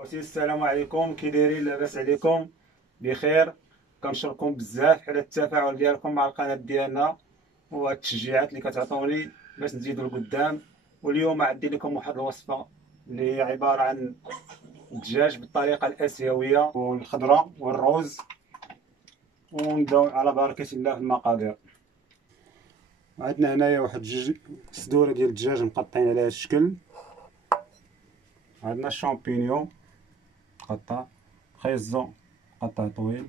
السلام عليكم، كي دايرين؟ لاباس عليكم؟ بخير. كنشكركم بزاف على التفاعل ديالكم مع القناه ديالنا والتشجيعات اللي كتعطوني باش نزيدو لقدام. واليوم عندي لكم واحد الوصفه اللي هي عباره عن الدجاج بالطريقه الاسيويه والخضره والروز. ونبداو على بركه الله في المقادير. عندنا هنايا واحد جوج صدوره ديال الدجاج مقطعين على هذا الشكل. عندنا الشامبينيون مقطع، خيزو مقطع طويل،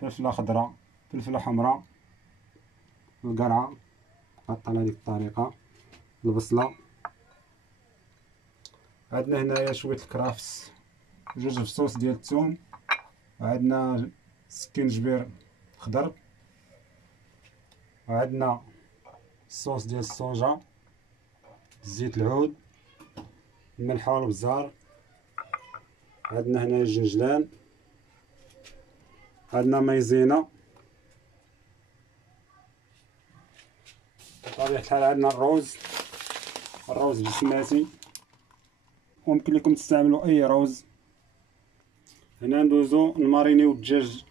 فلفله خضراء، فلفله حمراء، القرعه مقطع على هذه الطريقه، البصله. عندنا هنايا شويه الكرافس، جوج فصوص ديال الثوم، وعندنا سكينجبير خضر، وعندنا الصوص ديال الصوجا، زيت العود، الملح والبزار. عندنا هنا الجنجلان، عندنا مايزينا. بطبيعة الحال عندنا الروز بسماتي، ممكن لكم تستعملوا اي روز. هنا ندوزو نمارينيو الدجاج،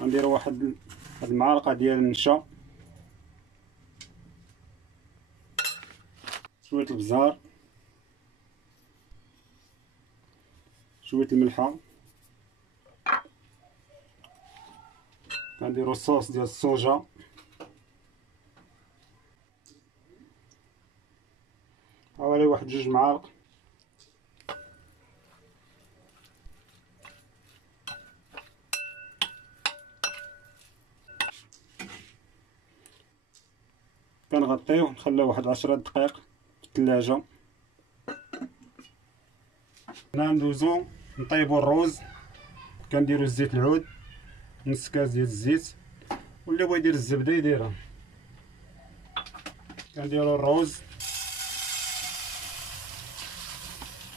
غنديرو واحد المعلقه ديال النشا، شويه البزار، شويه الملحه، كنديرو الصوص ديال الصوجا، حوالي واحد جوج معالق. كنغطيوه نخليوه واحد 10 دقائق في الثلاجه. هنا ندوزو نطيبو الروز. كنديرو زيت العود، نص كاس ديال الزيت، واللي بغا يدير الزبده يديرها. كنديرو الروز.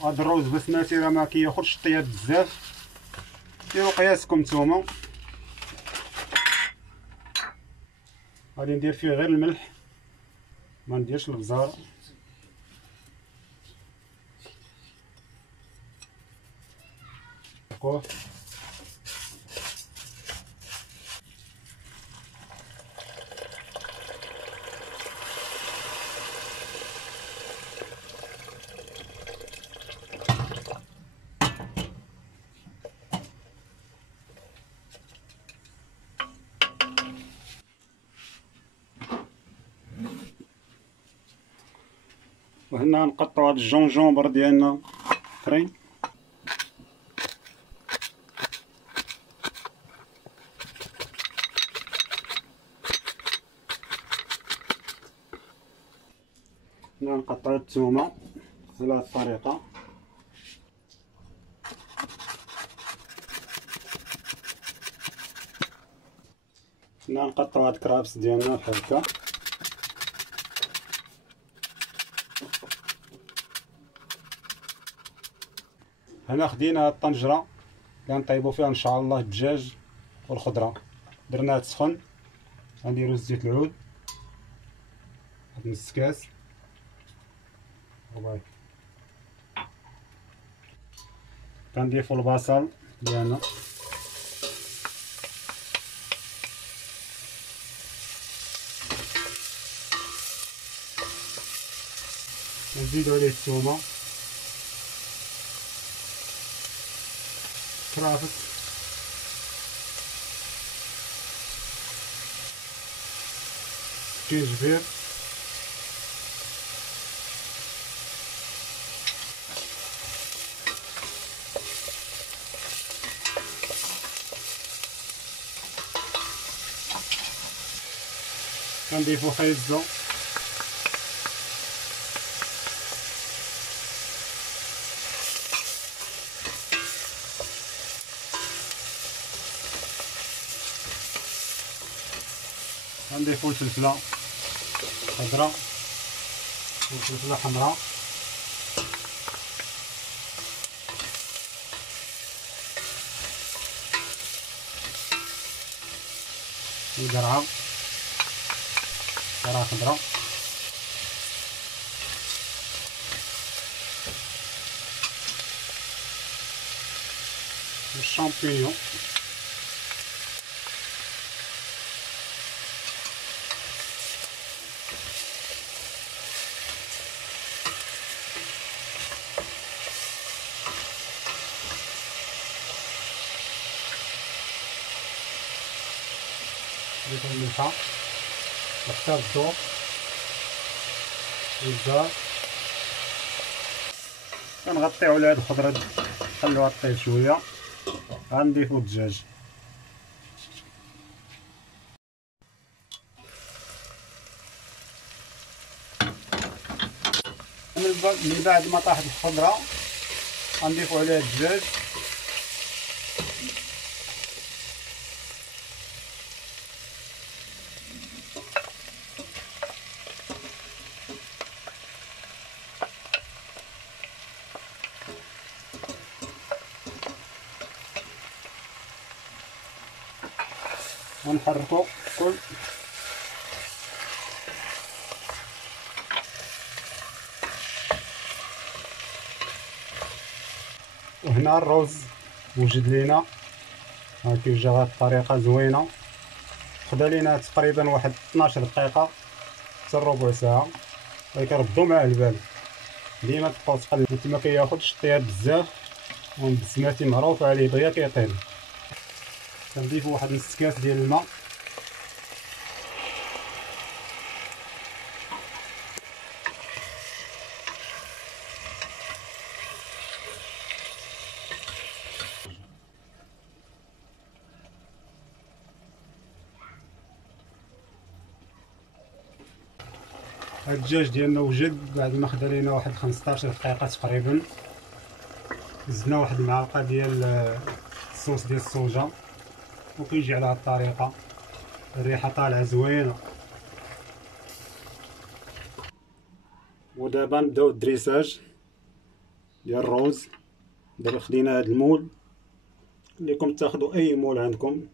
هاد الروز بسماتي راه ما كياخدش الطياب بزاف، ديروا قياسكم نتوما. غادي ندير فيه غير الملح، ما نديرش البزار. وهنا نقطعو هاد الجونجومبر ديالنا فري. هنا نقطعو الثومه على هاد الطريقه. هنا نقطعو هاد الكرابس ديالنا بحال هكا. هنا خدينا هاد الطنجره اللي غنطيبو فيها ان شاء الله الدجاج والخضره، درناها تسخن. غنديرو زيت العود واحد نص كاس، كنضيفو البصل ديالنا، نزيدو عليه الثومه، كرافس، سكينجبير، كنضيفو خيزو، غنضيفو الفلفله خضراء والفلفله حمراء، القرعه خضراء، والشامبينيون. نضيف الملحة وحتى الذوق والزهر. كنغطيو على هاد الخضرة نخلوها طيب شوية. غنضيفو الدجاج. من بعد ما طاحت الخضرة غنضيفو عليها الدجاج. ونحركو الكل. وهنا الروز وجد لينا هاكي جا بهاد الطريقه زوينه. خدا لينا تقريبا واحد 12 دقيقه حتى ربع ساعه، ولكن ردوا معاه البال ديما تبقاو تقلبوا حيت ما كياخدش الطياب بزاف، والبسماتي معروف عليه دغيا كيطيب. كنضيفو واحد نص كاس ديال الماء. هاد الدجاج ديالنا وجد بعد ما خدا لينا واحد 15 دقيقه تقريبا. زدنا واحد المعلقه ديال الصوص ديال الصوجا، وكيجي على هاد الطريقه. الريحه طالعه زوينه. ودابا نبداو الدريساج ديال الروز. دابا خدينا هاد المول، ليكم تاخدوا اي مول عندكم.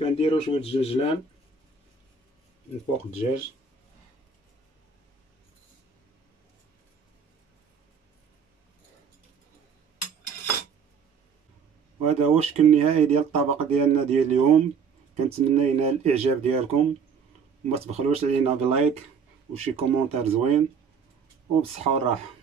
كنديرو شويه الجنجلان من فوق الدجاج. وهذا هو الشكل النهائي ديال الطبق ديالنا ديال اليوم. كنتمنى ينال الاعجاب ديالكم، وما تبخلوش علينا بلايك وشي كومونتير زوين، وبالصحه والراحه.